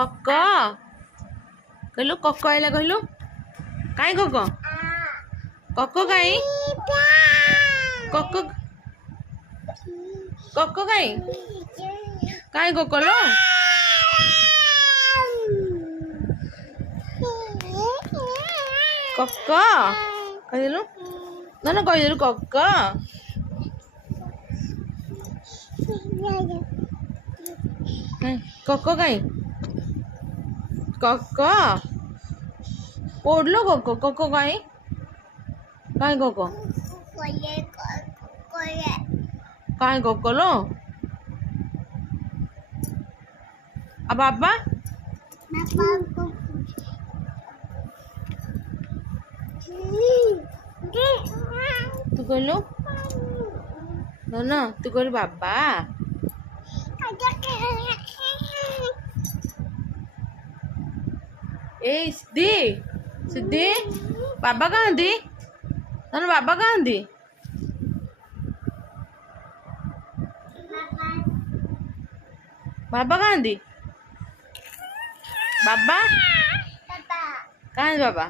कक कहलु कक आइला कहलु काई कक कक काई कक कक काई काई कक लो कक कहलु ना ना कहलु कक कक काई कक पढ़लो कक कक काई काई कक काई कक लो अब बाबा तू कहलु ना ना तू कहलु बाबा ए सिद्धि सिद्धि बाबा कहाँ दी ना बाबा कहाँ दी बाबा कहाँ दी बाबा कहाँ है बाबा